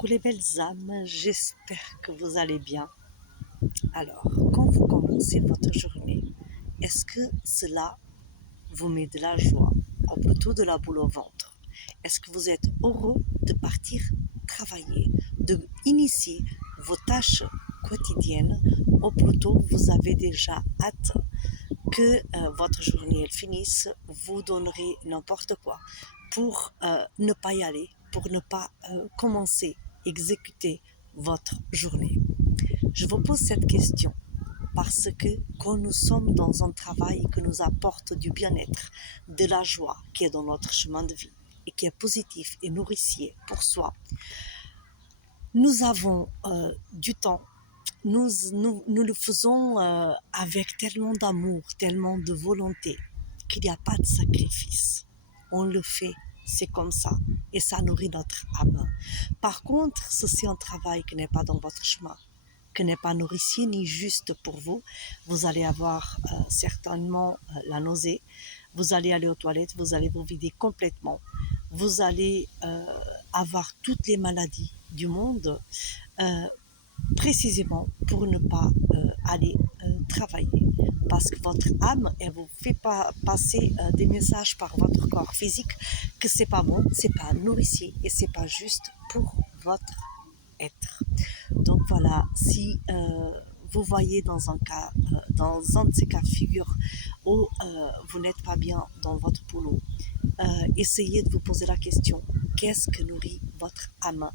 Coucou les belles âmes, j'espère que vous allez bien. Alors, quand vous commencez votre journée, est-ce que cela vous met de la joie ou plutôt de la boule au ventre? Est-ce que vous êtes heureux de partir travailler, de initier vos tâches quotidiennes ou plutôt vous avez déjà hâte que votre journée elle finisse, vous donnerez n'importe quoi pour ne pas y aller, pour ne pas commencer, exécuter votre journée. Je vous pose cette question parce que quand nous sommes dans un travail qui nous apporte du bien-être, de la joie qui est dans notre chemin de vie et qui est positif et nourricier pour soi, nous avons du temps. Nous le faisons avec tellement d'amour, tellement de volonté, qu'il n'y a pas de sacrifice. On le fait, c'est comme ça, et ça nourrit notre âme. Par contre, ceci est un travail qui n'est pas dans votre chemin, qui n'est pas nourricier ni juste pour vous. Vous allez avoir certainement la nausée, vous allez aller aux toilettes, vous allez vous vider complètement, vous allez avoir toutes les maladies du monde, euh, précisément pour ne pas aller travailler. Parce que votre âme, elle vous fait pas passer des messages par votre corps physique que c'est pas bon, c'est pas nourricier et c'est pas juste pour votre être. Donc voilà, si vous voyez dans un de ces cas de figure où vous n'êtes pas bien dans votre boulot, essayez de vous poser la question, qu'est-ce que nourrit votre âme?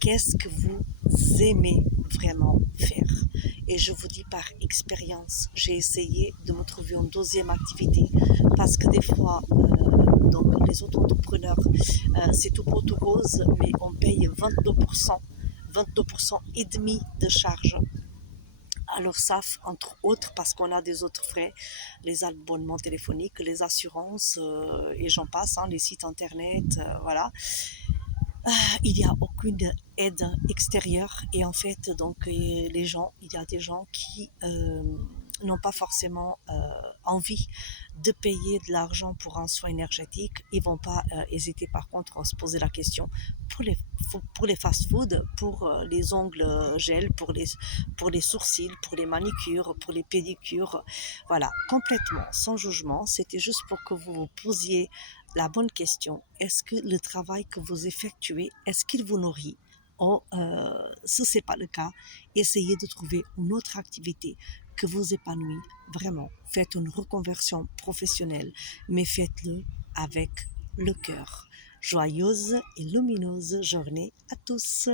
Qu'est-ce que vous aimez vraiment faire? Et je vous dis par expérience, j'ai essayé de me trouver une deuxième activité parce que des fois, donc les auto-entrepreneurs, c'est tout beau, tout rose, mais on paye 22% et demi de charges à l'URSSAF, entre autres, parce qu'on a des autres frais, les abonnements téléphoniques, les assurances, et j'en passe, hein, les sites internet, voilà. Il n'y a aucune aide extérieure et en fait, donc, les gens, il y a des gens qui n'ont pas forcément envie de payer de l'argent pour un soin énergétique. Ils vont pas hésiter par contre à se poser la question pour les fast-food, pour les ongles gel, pour les sourcils, pour les manicures, pour les pédicures. Voilà, complètement sans jugement. C'était juste pour que vous vous posiez la bonne question. Est-ce que le travail que vous effectuez, est-ce qu'il vous nourrit? Ou si ce n'est pas le cas, essayez de trouver une autre activité que vous épanouit vraiment. Faites une reconversion professionnelle, mais faites-le avec le cœur. Joyeuse et lumineuse journée à tous.